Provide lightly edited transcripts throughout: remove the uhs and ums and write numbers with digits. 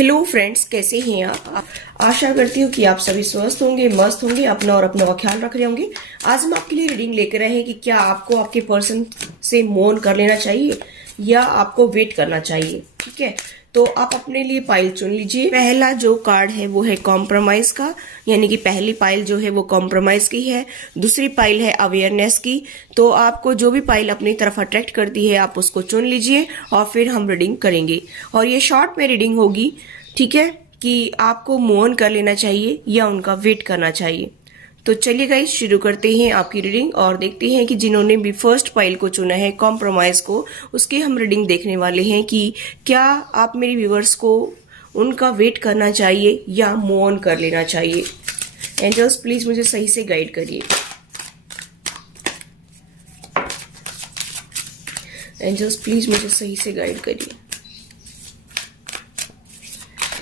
Hello friends, कैसे हैं आप? आशा करती हूँ कि आप सभी स्वस्थ होंगे, मस्त होंगे, अपना और अपनों का ख्याल रख रहे होंगे। आज हम आपके लिए रीडिंग लेकर आए हैं कि क्या आपको आपके पर्सन से मूव ऑन कर लेना चाहिए या आपको वेट करना चाहिए। ठीक है, तो आप अपने लिए पाइल चुन लीजिए। पहला जो कार्ड है वो है कॉम्प्रोमाइज का, यानी कि पहली पाइल जो है वो कॉम्प्रोमाइज की है। दूसरी पाइल है अवेयरनेस की। तो आपको जो भी पाइल अपनी तरफ अट्रैक्ट करती है आप उसको चुन लीजिए और फिर हम रीडिंग करेंगे। और ये शॉर्ट में रीडिंग होगी, ठीक है, कि आपको मूव ऑन कर लेना चाहिए या उनका वेट करना चाहिए। तो चलिए गाइस, शुरू करते हैं आपकी रीडिंग और देखते हैं कि जिन्होंने भी फर्स्ट पाइल को चुना है कॉम्प्रोमाइज को, उसकी हम रीडिंग देखने वाले हैं कि क्या आप मेरे व्यूवर्स को उनका वेट करना चाहिए या मूव ऑन कर लेना चाहिए। एंजल्स प्लीज मुझे सही से गाइड करिए। एंजल्स प्लीज मुझे सही से गाइड करिए।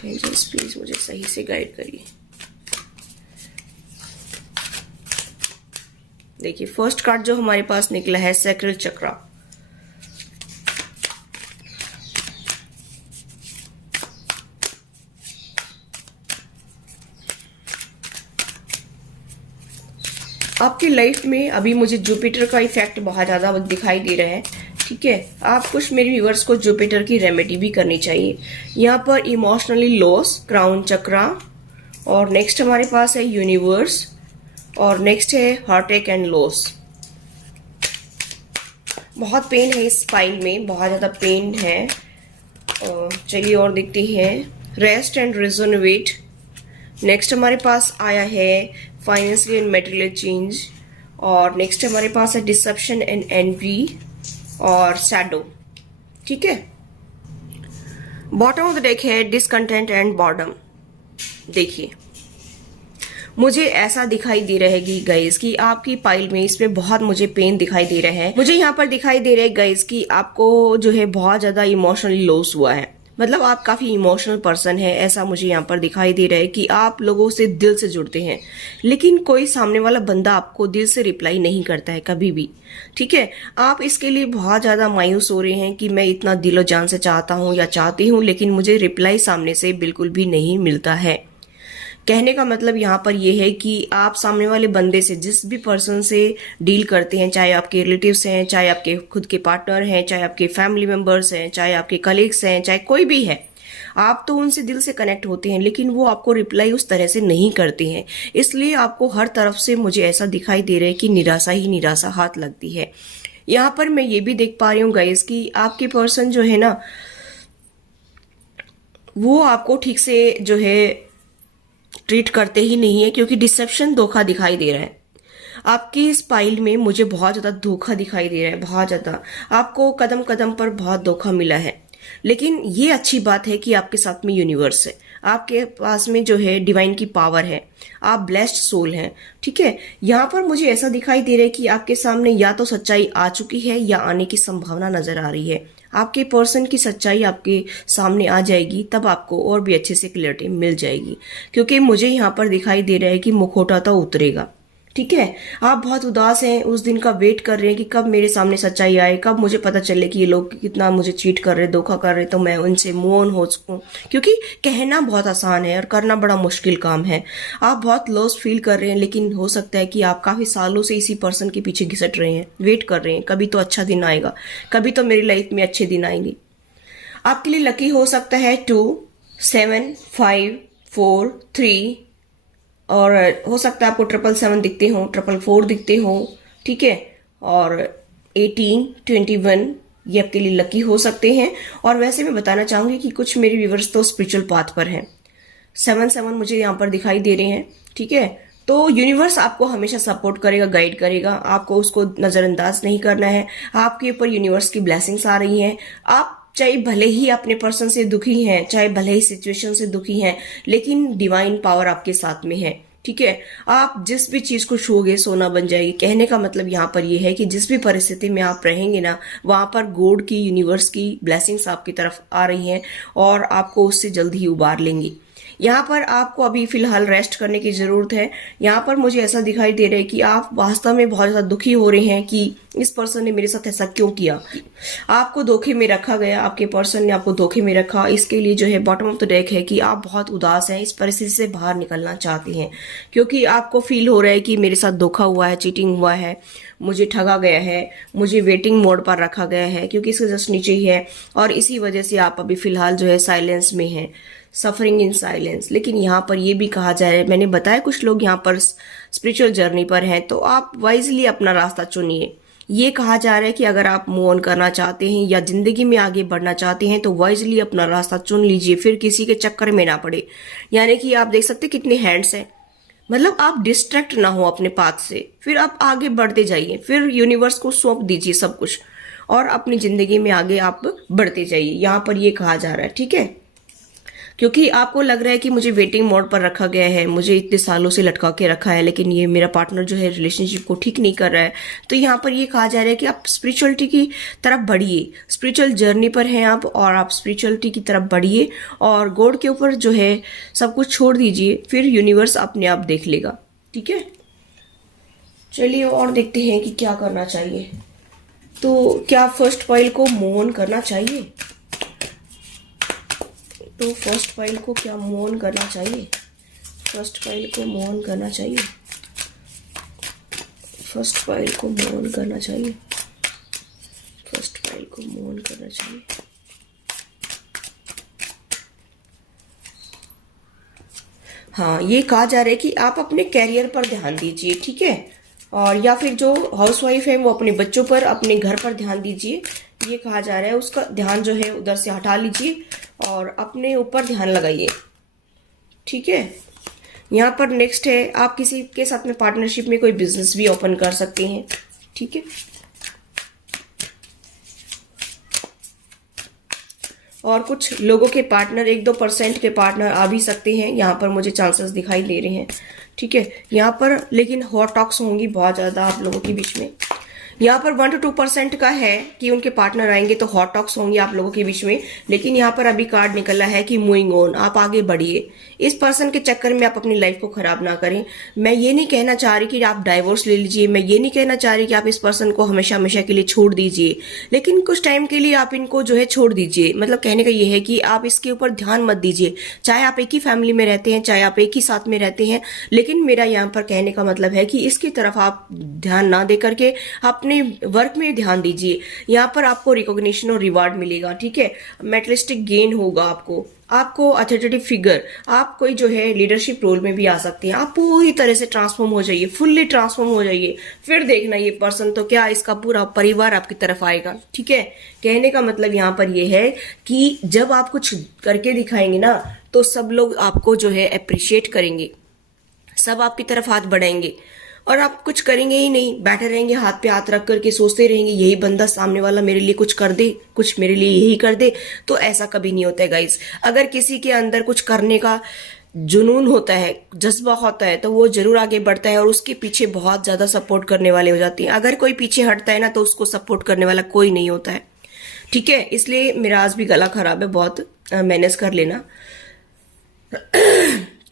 एंजल्स प्लीज मुझे सही से गाइड करिए। देखिए, फर्स्ट कार्ड जो हमारे पास निकला है सैक्रल चक्रा। आपकी लाइफ में अभी मुझे जुपिटर का इफेक्ट बहुत ज्यादा दिखाई दे रहा है। ठीक है, आप कुछ मेरे व्यूवर्स को जुपिटर की रेमेडी भी करनी चाहिए। यहाँ पर इमोशनली लॉस, क्राउन चक्रा, और नेक्स्ट हमारे पास है यूनिवर्स, और नेक्स्ट है हार्टटेक एंड लॉस। बहुत पेन है इस फाइल में, बहुत ज्यादा पेन है। चलिए और देखते हैं रेस्ट एंड रिजोनवेट। नेक्स्ट हमारे पास आया है फाइनेंशियल एंड मटेरियल चेंज, और नेक्स्ट हमारे पास है डिसेप्शन एंड एनवी और शैडो। ठीक है, बॉटम ऑफ द डेक है डिसकंटेंट एंड बॉर्डम। देखिए, मुझे ऐसा दिखाई दे रहा है कि गाइस कि आपकी पाइल में इसमें बहुत मुझे पेन दिखाई दे रहा है। मुझे यहाँ पर दिखाई दे रहा है गाइस कि आपको जो है बहुत ज्यादा इमोशनली लॉस हुआ है। मतलब आप काफी इमोशनल पर्सन है, ऐसा मुझे यहाँ पर दिखाई दे रहा है कि आप लोगों से दिल से जुड़ते हैं, लेकिन कोई सामने वाला बंदा आपको दिल से रिप्लाई नहीं करता है कभी भी। ठीक है, आप इसके लिए बहुत ज्यादा मायूस हो रहे हैं कि मैं इतना दिलो जान से चाहता हूँ या चाहती हूँ, लेकिन मुझे रिप्लाई सामने से बिल्कुल भी नहीं मिलता है। कहने का मतलब यहाँ पर यह है कि आप सामने वाले बंदे से, जिस भी पर्सन से डील करते हैं, चाहे आपके रिलेटिव्स हैं, चाहे आपके खुद के पार्टनर हैं, चाहे आपके फैमिली मेंबर्स हैं, चाहे आपके कलीग्स हैं, चाहे कोई भी है, आप तो उनसे दिल से कनेक्ट होते हैं, लेकिन वो आपको रिप्लाई उस तरह से नहीं करते हैं। इसलिए आपको हर तरफ से मुझे ऐसा दिखाई दे रहा है कि निराशा ही निराशा हाथ लगती है। यहाँ पर मैं ये भी देख पा रही हूँ गाइस कि आपके पर्सन जो है ना, वो आपको ठीक से जो है ट्रीट करते ही नहीं है, क्योंकि डिसेप्शन, धोखा दिखाई दे रहा है। आपकी इस पाइल में मुझे बहुत ज्यादा धोखा दिखाई दे रहा है, बहुत ज्यादा। आपको कदम कदम पर बहुत धोखा मिला है, लेकिन ये अच्छी बात है कि आपके साथ में यूनिवर्स है, आपके पास में जो है डिवाइन की पावर है, आप ब्लेस्ड सोल हैं। ठीक है, यहाँ पर मुझे ऐसा दिखाई दे रहा है कि आपके सामने या तो सच्चाई आ चुकी है या आने की संभावना नजर आ रही है। आपके पर्सन की सच्चाई आपके सामने आ जाएगी, तब आपको और भी अच्छे से क्लियरिटी मिल जाएगी, क्योंकि मुझे यहाँ पर दिखाई दे रहा है कि मुखौटा तो उतरेगा। ठीक है, आप बहुत उदास हैं, उस दिन का वेट कर रहे हैं कि कब मेरे सामने सच्चाई आए, कब मुझे पता चले कि ये लोग कितना मुझे चीट कर रहे, धोखा कर रहे, तो मैं उनसे मूव ऑन हो सकूं। क्योंकि कहना बहुत आसान है और करना बड़ा मुश्किल काम है। आप बहुत लॉस फील कर रहे हैं, लेकिन हो सकता है कि आप काफी सालों से इसी पर्सन के पीछे घिसट रहे हैं, वेट कर रहे हैं कभी तो अच्छा दिन आएगा, कभी तो मेरी लाइफ में अच्छे दिन आएंगे। आपके लिए लकी हो सकता है 2, 7, 5, 4, 3, और हो सकता है आपको 777 दिखते हो, 444 दिखते हो। ठीक है, और 18, 21 ये आपके लिए लकी हो सकते हैं। और वैसे मैं बताना चाहूंगी कि कुछ मेरे व्यूवर्स तो स्पिरिचुअल पाथ पर हैं। 7 मुझे यहाँ पर दिखाई दे रहे हैं। ठीक है, तो यूनिवर्स आपको हमेशा सपोर्ट करेगा, गाइड करेगा, आपको उसको नजरअंदाज नहीं करना है। आपके ऊपर यूनिवर्स की ब्लेसिंग्स आ रही हैं। आप चाहे भले ही अपने पर्सन से दुखी हैं, चाहे भले ही सिचुएशन से दुखी हैं, लेकिन डिवाइन पावर आपके साथ में है। ठीक है, आप जिस भी चीज को छूओगे सोना बन जाएगी। कहने का मतलब यहाँ पर यह है कि जिस भी परिस्थिति में आप रहेंगे ना, वहां पर गॉड की, यूनिवर्स की ब्लेसिंग्स आपकी तरफ आ रही हैं और आपको उससे जल्द ही उबार लेंगी। यहाँ पर आपको अभी फिलहाल रेस्ट करने की जरूरत है। यहाँ पर मुझे ऐसा दिखाई दे रहा है कि आप वास्तव में बहुत ज्यादा दुखी हो रहे हैं कि इस पर्सन ने मेरे साथ ऐसा क्यों किया। आपको धोखे में रखा गया, आपके पर्सन ने आपको धोखे में रखा। इसके लिए जो है बॉटम ऑफ द डेक है कि आप बहुत उदास हैं, इस परिस्थिति से बाहर निकलना चाहते हैं, क्योंकि आपको फील हो रहा है कि मेरे साथ धोखा हुआ है, चीटिंग हुआ है, मुझे ठगा गया है, मुझे वेटिंग मोड पर रखा गया है, क्योंकि इसके जस्ट नीचे ही है। और इसी वजह से आप अभी फिलहाल जो है साइलेंस में हैं, सफरिंग इन साइलेंस। लेकिन यहाँ पर ये भी कहा जा रहा है, मैंने बताया कुछ लोग यहाँ पर स्पिरिचुअल जर्नी पर हैं, तो आप वाइजली अपना रास्ता चुनिए। ये कहा जा रहा है कि अगर आप मूव ऑन करना चाहते हैं या जिंदगी में आगे बढ़ना चाहते हैं तो वाइजली अपना रास्ता चुन लीजिए, फिर किसी के चक्कर में ना पड़े। यानी कि आप देख सकते कितने हैंड्स हैं, मतलब आप डिस्ट्रैक्ट ना हो अपने पाथ से, फिर आप आगे बढ़ते जाइए, फिर यूनिवर्स को सौंप दीजिए सब कुछ और अपनी जिंदगी में आगे आप बढ़ते जाइए। यहाँ पर ये कहा जा रहा है, ठीक है, क्योंकि आपको लग रहा है कि मुझे वेटिंग मोड पर रखा गया है, मुझे इतने सालों से लटका के रखा है, लेकिन ये मेरा पार्टनर जो है रिलेशनशिप को ठीक नहीं कर रहा है। तो यहाँ पर ये कहा जा रहा है कि आप स्पिरिचुअलिटी की तरफ बढ़िए, स्पिरिचुअल जर्नी पर हैं आप, और आप स्पिरिचुअलिटी की तरफ बढ़िए और गॉड के ऊपर जो है सब कुछ छोड़ दीजिए, फिर यूनिवर्स अपने आप देख लेगा, ठीक है। चलिए और देखते हैं कि क्या करना चाहिए। तो क्या फर्स्ट पाइल को मूव ऑन करना चाहिए? तो फर्स्ट पाइल को क्या मूव ऑन करना चाहिए? फर्स्ट पाइल को मूव ऑन करना चाहिए, फर्स्ट पाइल को मूव ऑन करना चाहिए, फर्स्ट पाइल को मूव ऑन करना चाहिए। हाँ, ये कहा जा रहा है कि आप अपने कैरियर पर ध्यान दीजिए, ठीक है, और या फिर जो हाउसवाइफ है वो अपने बच्चों पर, अपने घर पर ध्यान दीजिए। ये कहा जा रहा है उसका ध्यान जो है उधर से हटा लीजिए और अपने ऊपर ध्यान लगाइए, ठीक है। यहाँ पर नेक्स्ट है, आप किसी के साथ में पार्टनरशिप में कोई बिजनेस भी ओपन कर सकते हैं, ठीक है। और कुछ लोगों के पार्टनर, 1-2% के पार्टनर आ भी सकते हैं, यहाँ पर मुझे चांसेस दिखाई दे रहे हैं, ठीक है। यहाँ पर लेकिन हॉट टॉक्स होंगी बहुत ज्यादा आप लोगों के बीच में। यहाँ पर 1-2% का है कि उनके पार्टनर आएंगे तो हॉट टॉक्स होंगे आप लोगों के बीच में, लेकिन यहाँ पर अभी कार्ड निकला है कि मूविंग ऑन, आप आगे बढ़िए। इस पर्सन के चक्कर में आप अपनी लाइफ को खराब ना करें। मैं ये नहीं कहना चाह रही कि आप डाइवोर्स ले लीजिए, मैं ये नहीं कहना चाह रही कि आप इस पर्सन को हमेशा हमेशा के लिए छोड़ दीजिए, लेकिन कुछ टाइम के लिए आप इनको जो है छोड़ दीजिए। मतलब कहने का ये है कि आप इसके ऊपर ध्यान मत दीजिए, चाहे आप एक ही फैमिली में रहते हैं, चाहे आप एक ही साथ में रहते हैं, लेकिन मेरा यहाँ पर कहने का मतलब है कि इसकी तरफ आप ध्यान ना दे करके अपने वर्क में ध्यान दीजिए। यहाँ पर आपको रिकॉग्निशन और रिवार्ड मिलेगा, ठीक है, मेटलिस्टिक गेन होगा आपको अथॉरिटेटिव फिगर, आप कोई जो है लीडरशिप रोल में भी आ सकते हैं। आप पूरी तरह से ट्रांसफॉर्म हो जाइए, फुल्ली ट्रांसफॉर्म हो जाइए, फिर देखना ये पर्सन तो क्या इसका पूरा परिवार आपकी तरफ आएगा, ठीक है। कहने का मतलब यहाँ पर ये है कि जब आप कुछ करके दिखाएंगे ना तो सब लोग आपको जो है अप्रिशिएट करेंगे, सब आपकी तरफ हाथ बढ़ाएंगे, और आप कुछ करेंगे ही नहीं, बैठे रहेंगे हाथ पे हाथ रख करके सोचते रहेंगे यही बंदा सामने वाला मेरे लिए कुछ कर दे, कुछ मेरे लिए यही कर दे। तो ऐसा कभी नहीं होता है गाइस। अगर किसी के अंदर कुछ करने का जुनून होता है, जज्बा होता है, तो वो जरूर आगे बढ़ता है और उसके पीछे बहुत ज्यादा सपोर्ट करने वाले हो जाते हैं। अगर कोई पीछे हटता है ना तो उसको सपोर्ट करने वाला कोई नहीं होता है, ठीक है। इसलिए मेरा आज भी गला खराब है, बहुत मैनेज कर लेना।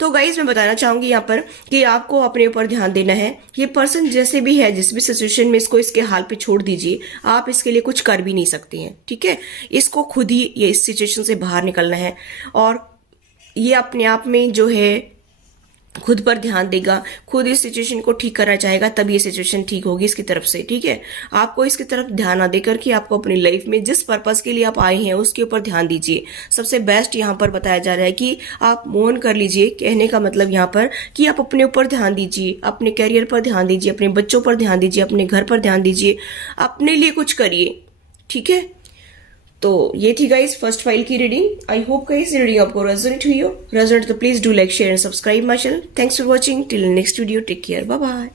तो गाइज मैं बताना चाहूंगी यहाँ पर कि आपको अपने ऊपर ध्यान देना है। ये पर्सन जैसे भी है, जिस भी सिचुएशन में, इसको इसके हाल पे छोड़ दीजिए। आप इसके लिए कुछ कर भी नहीं सकते हैं, ठीक है। इसको खुद ही ये इस सिचुएशन से बाहर निकलना है और ये अपने आप में जो है खुद पर ध्यान देगा, खुद इस सिचुएशन को ठीक करना चाहेगा, तब ये सिचुएशन ठीक होगी इसकी तरफ से, ठीक है। आपको इसकी तरफ ध्यान ना देकर के आपको अपनी लाइफ में जिस पर्पस के लिए आप आए हैं उसके ऊपर ध्यान दीजिए। सबसे बेस्ट यहाँ पर बताया जा रहा है कि आप मूव ऑन कर लीजिए। कहने का मतलब यहाँ पर कि आप अपने ऊपर ध्यान दीजिए, अपने कैरियर पर ध्यान दीजिए, अपने बच्चों पर ध्यान दीजिए, अपने घर पर ध्यान दीजिए, अपने लिए कुछ करिए, ठीक है। तो ये थी गाइस फर्स्ट फाइल की reading. I hope guys reading आपको रेजोनेट हुई हो। रेजोनेट तो please do like, share and subscribe my channel. Thanks for watching, till next video, take care, bye bye.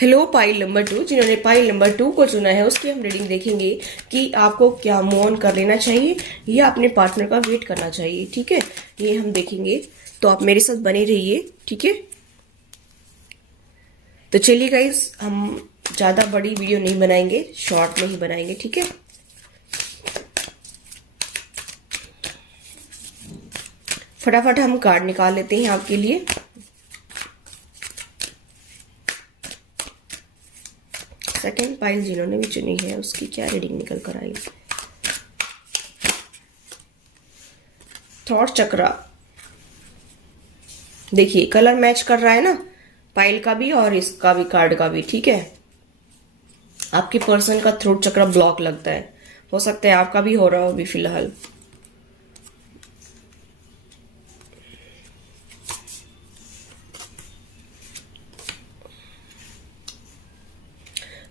Hello pile number 2, जिन्होंने pile number 2 को चुना है उसकी हम रीडिंग देखेंगे कि आपको क्या मूव ऑन कर लेना चाहिए या अपने पार्टनर का वेट करना चाहिए, ठीक है। ये हम देखेंगे, तो आप मेरे साथ बने रहिए, ठीक है। तो चलिए गाइस, हम ज्यादा बड़ी वीडियो नहीं बनाएंगे, शॉर्ट में ही बनाएंगे, ठीक है। फटाफट हम कार्ड निकाल लेते हैं आपके लिए। सेकंड पाइल जिन्होंने भी चुनी है उसकी क्या रीडिंग निकल कर आई। थॉट चक्रा, देखिए कलर मैच कर रहा है ना, पाइल का भी और इसका भी, कार्ड का भी। ठीक है, आपके पर्सन का थ्रोट चक्र ब्लॉक लगता है, हो सकता है आपका भी हो रहा हो अभी फिलहाल।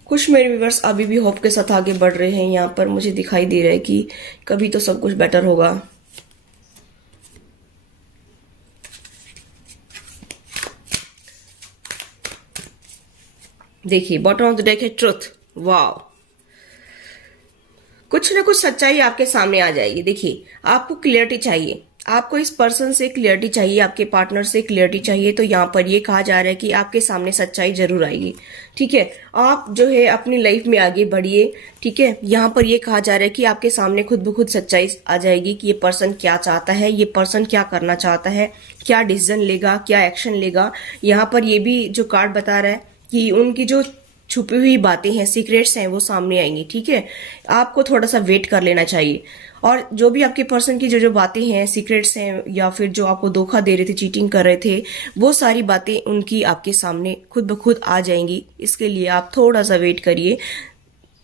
कुछ मेरे व्यूअर्स अभी भी होप के साथ आगे बढ़ रहे हैं। यहाँ पर मुझे दिखाई दे रहा है कि कभी तो सब कुछ बेटर होगा। देखिए बॉटम ऑफ द डेक है ट्रुथ। वाह, कुछ ना कुछ सच्चाई आपके सामने आ जाएगी। देखिए आपको क्लियरिटी चाहिए, आपको इस पर्सन से क्लियरिटी चाहिए, आपके पार्टनर से क्लियरिटी चाहिए। तो यहाँ पर ये कहा जा रहा है कि आपके सामने सच्चाई जरूर आएगी। ठीक है, आप जो है अपनी लाइफ में आगे बढ़िए। ठीक है, यहाँ पर ये कहा जा रहा है कि आपके सामने खुद ब खुद सच्चाई आ जाएगी कि ये पर्सन क्या चाहता है, ये पर्सन क्या करना चाहता है, क्या डिसीजन लेगा, क्या एक्शन लेगा। यहाँ पर ये भी जो कार्ड बता रहा है कि उनकी जो छुपी हुई बातें हैं, सीक्रेट्स हैं, वो सामने आएंगी। ठीक है, आपको थोड़ा सा वेट कर लेना चाहिए। और जो भी आपके पर्सन की जो जो बातें हैं, सीक्रेट्स हैं, या फिर जो आपको धोखा दे रहे थे, चीटिंग कर रहे थे, वो सारी बातें उनकी आपके सामने खुद ब खुद आ जाएंगी। इसके लिए आप थोड़ा सा वेट करिए।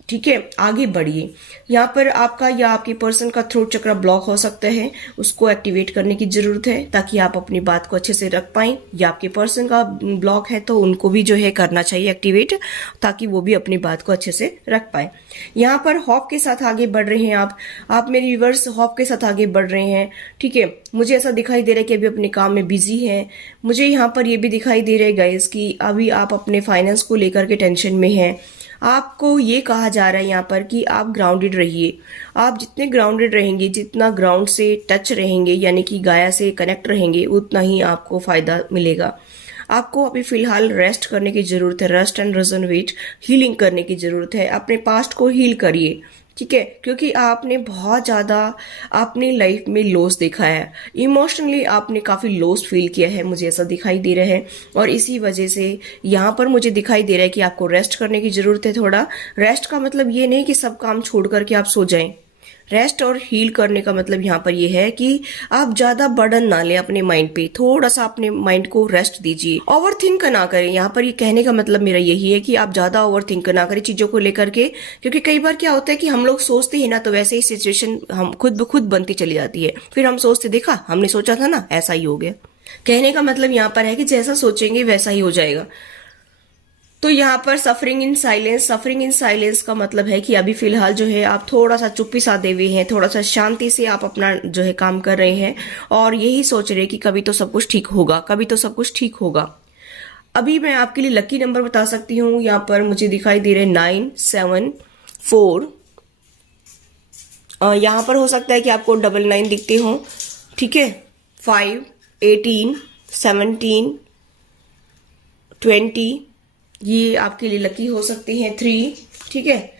ठीक है, आगे बढ़िए। यहाँ पर आपका या आपके पर्सन का थ्रोट चक्र ब्लॉक हो सकता है, उसको एक्टिवेट करने की जरूरत है ताकि आप अपनी बात को अच्छे से रख पाएं। या आपके पर्सन का ब्लॉक है तो उनको भी जो है करना चाहिए एक्टिवेट, ताकि वो भी अपनी बात को अच्छे से रख पाए। यहाँ पर हॉप के साथ आगे बढ़ रहे हैं आप मेरे व्यूअर्स हॉप के साथ आगे बढ़ रहे हैं। ठीक है, मुझे ऐसा दिखाई दे रहा है कि अभी अपने काम में बिजी हैं। मुझे यहाँ पर ये भी दिखाई दे रहा है गाइस कि अभी आप अपने फाइनेंस को लेकर के टेंशन में हैं। आपको ये कहा जा रहा है यहाँ पर कि आप ग्राउंडेड रहिए। आप जितने ग्राउंडेड रहेंगे, जितना ग्राउंड से टच रहेंगे, यानी कि गाया से कनेक्ट रहेंगे, उतना ही आपको फायदा मिलेगा। आपको अभी फिलहाल रेस्ट करने की जरूरत है, रेस्ट एंड रिजनवेट, हीलिंग करने की जरूरत है। अपने पास्ट को हील करिए। ठीक है, क्योंकि आपने बहुत ज्यादा अपनी लाइफ में लॉस देखा है, इमोशनली आपने काफी लॉस फील किया है, मुझे ऐसा दिखाई दे रहा है। और इसी वजह से यहाँ पर मुझे दिखाई दे रहा है कि आपको रेस्ट करने की जरूरत है। थोड़ा रेस्ट का मतलब ये नहीं कि सब काम छोड़ करके आप सो जाएं। रेस्ट और हील करने का मतलब यहाँ पर ये है कि आप ज्यादा बर्डन ना लें अपने माइंड पे, थोड़ा सा अपने माइंड को रेस्ट दीजिए। ओवर थिंक ना करें। यहाँ पर ये कहने का मतलब मेरा यही है कि आप ज्यादा ओवर थिंक ना करें चीजों को लेकर के, क्योंकि कई बार क्या होता है कि हम लोग सोचते हैं ना, तो वैसे ही सिचुएशन हम खुद ब खुद बनती चली जाती है। फिर हम सोचते, देखा हमने सोचा था ना, ऐसा ही हो गया। कहने का मतलब यहाँ पर है कि जैसा सोचेंगे वैसा ही हो जाएगा। तो यहाँ पर suffering in silence, suffering in silence का मतलब है कि अभी फिलहाल जो है आप थोड़ा सा चुप्पी साधे हुए हैं, थोड़ा सा शांति से आप अपना जो है काम कर रहे हैं और यही सोच रहे हैं कि कभी तो सब कुछ ठीक होगा, कभी तो सब कुछ ठीक होगा। अभी मैं आपके लिए लकी नंबर बता सकती हूँ। यहाँ पर मुझे दिखाई दे रहे 9, 7, 4। यहाँ पर हो सकता है कि आपको 99 दिखते हो। ठीक है, 5, 18, 17, 20, ये आपके लिए लकी हो सकती हैं। 3, ठीक है।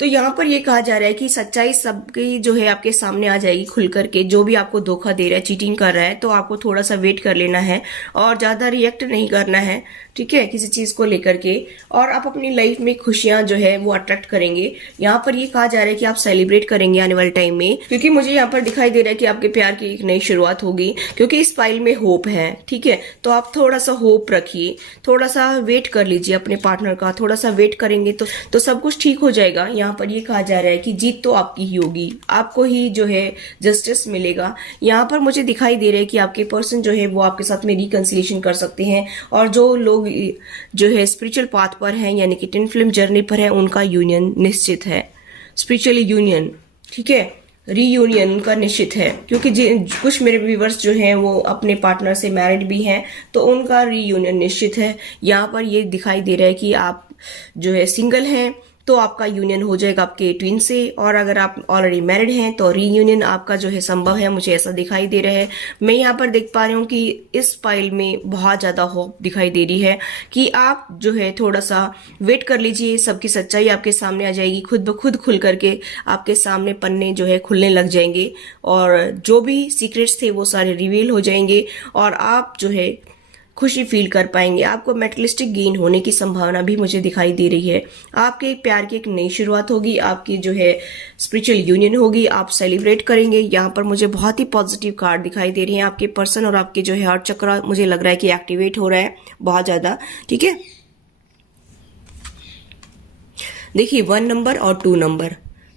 तो यहाँ पर ये कहा जा रहा है कि सच्चाई सबकी जो है आपके सामने आ जाएगी खुल करके। जो भी आपको धोखा दे रहा है, चीटिंग कर रहा है, तो आपको थोड़ा सा वेट कर लेना है और ज्यादा रिएक्ट नहीं करना है। ठीक है, किसी चीज को लेकर के, और आप अपनी लाइफ में खुशियां जो है वो अट्रैक्ट करेंगे। यहाँ पर ये कहा जा रहा है कि आप सेलिब्रेट करेंगे आने वाले टाइम में, क्योंकि मुझे यहाँ पर दिखाई दे रहा है कि आपके प्यार की एक नई शुरुआत होगी, क्योंकि इस फाइल में होप है। ठीक है, तो आप थोड़ा सा होप रखिए, थोड़ा सा वेट कर लीजिए अपने पार्टनर का। थोड़ा सा वेट करेंगे तो सब कुछ ठीक हो जाएगा। यहाँ पर ये कहा जा रहा है कि जीत तो आपकी ही होगी, आपको ही जो है जस्टिस मिलेगा। यहाँ पर मुझे दिखाई दे रहा है कि आपके पर्सन जो है वो आपके साथ में रिकंसिलेशन कर सकते हैं, और जो लोग जो है स्पिरिचुअल पाथ पर हैं, यानी कि ट्विन फ्लेम जर्नी पर है, उनका यूनियन निश्चित है, स्पिरिचुअल यूनियन। ठीक है, रीयूनियन उनका निश्चित है, क्योंकि कुछ मेरे व्यूवर्स जो हैं वो अपने पार्टनर से मैरिड भी हैं, तो उनका रीयूनियन निश्चित है। यहाँ पर ये दिखाई दे रहा है कि आप जो है सिंगल हैं, तो आपका यूनियन हो जाएगा आपके ट्विन से। और अगर आप ऑलरेडी मैरिड हैं तो रीयूनियन आपका जो है संभव है, मुझे ऐसा दिखाई दे रहा है। मैं यहाँ पर देख पा रही हूँ कि इस फाइल में बहुत ज्यादा होप दिखाई दे रही है कि आप जो है थोड़ा सा वेट कर लीजिए, सबकी सच्चाई आपके सामने आ जाएगी, खुद ब खुद खुल करके आपके सामने पन्ने जो है खुलने लग जाएंगे और जो भी सीक्रेट्स थे वो सारे रिवील हो जाएंगे और आप जो है खुशी फील कर पाएंगे। आपको मेटलिस्टिक गेन होने की संभावना भी मुझे दिखाई दे रही है। आपके प्यार की एक नई शुरुआत होगी, आपकी जो है स्पिरिचुअल यूनियन होगी, आप सेलिब्रेट करेंगे। यहाँ पर मुझे बहुत ही पॉजिटिव कार्ड दिखाई दे रही हैं। आपके पर्सन और आपके जो है हार्ट चक्र मुझे लग रहा है कि एक्टिवेट हो रहा है बहुत ज्यादा। ठीक है, देखिए 1 नंबर और 2 नंबर।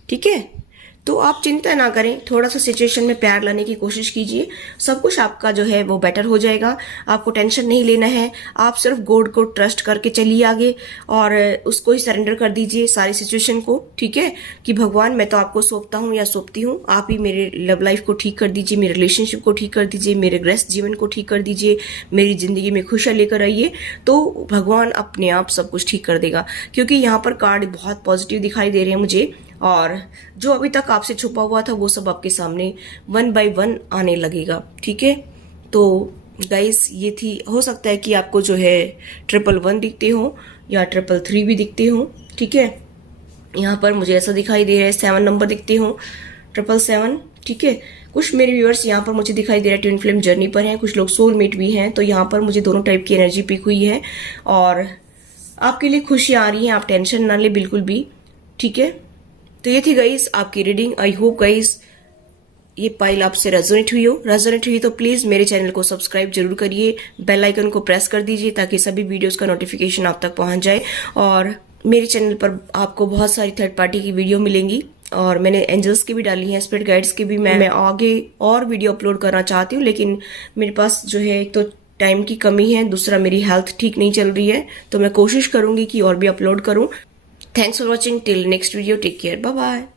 ठीक है, तो आप चिंता ना करें, थोड़ा सा सिचुएशन में प्यार लाने की कोशिश कीजिए, सब कुछ आपका जो है वो बेटर हो जाएगा। आपको टेंशन नहीं लेना है, आप सिर्फ गॉड को ट्रस्ट करके चलिए आगे और उसको ही सरेंडर कर दीजिए सारी सिचुएशन को। ठीक है, कि भगवान मैं तो आपको सौंपता हूँ या सौंपती हूँ, आप ही मेरे लव लाइफ को ठीक कर दीजिए, मेरे रिलेशनशिप को ठीक कर दीजिए, मेरे ग्रस्त जीवन को ठीक कर दीजिए, मेरी जिंदगी में खुशियाँ लेकर आइए, तो भगवान अपने आप सब कुछ ठीक कर देगा। क्योंकि यहाँ पर कार्ड बहुत पॉजिटिव दिखाई दे रहे हैं मुझे और जो अभी तक आपसे छुपा हुआ था वो सब आपके सामने 1 बाय 1 आने लगेगा। ठीक है, तो गाइस ये थी, हो सकता है कि आपको जो है 111 दिखते हो या 333 भी दिखते हो। ठीक है, यहाँ पर मुझे ऐसा दिखाई दे रहा है 7 नंबर दिखते हो, 777। ठीक है, कुछ मेरे व्यूअर्स यहाँ पर मुझे दिखाई दे रहा है ट्विन फ्लेम जर्नी पर हैं, कुछ लोग सोलमेट भी हैं, तो यहाँ पर मुझे दोनों टाइप की एनर्जी पिक हुई है और आपके लिए खुशी आ रही है, आप टेंशन ना ले बिल्कुल भी। ठीक है, तो ये थी गाइस आपकी रीडिंग। आई होप गाइस ये फाइल आपसे रेजोनेट हुई तो प्लीज मेरे चैनल को सब्सक्राइब जरूर करिए, बेल आइकन को प्रेस कर दीजिए ताकि सभी वीडियोस का नोटिफिकेशन आप तक पहुंच जाए। और मेरे चैनल पर आपको बहुत सारी थर्ड पार्टी की वीडियो मिलेंगी और मैंने एंजल्स की भी डाली हैं, स्पिरिट गाइड्स की भी मैं आगे और वीडियो अपलोड करना चाहती हूँ, लेकिन मेरे पास जो है एक तो टाइम की कमी है, दूसरा मेरी हेल्थ ठीक नहीं चल रही है, तो मैं कोशिश करूंगी कि और भी अपलोड करूं। Thanks for watching. Till next video. Take care. Bye bye.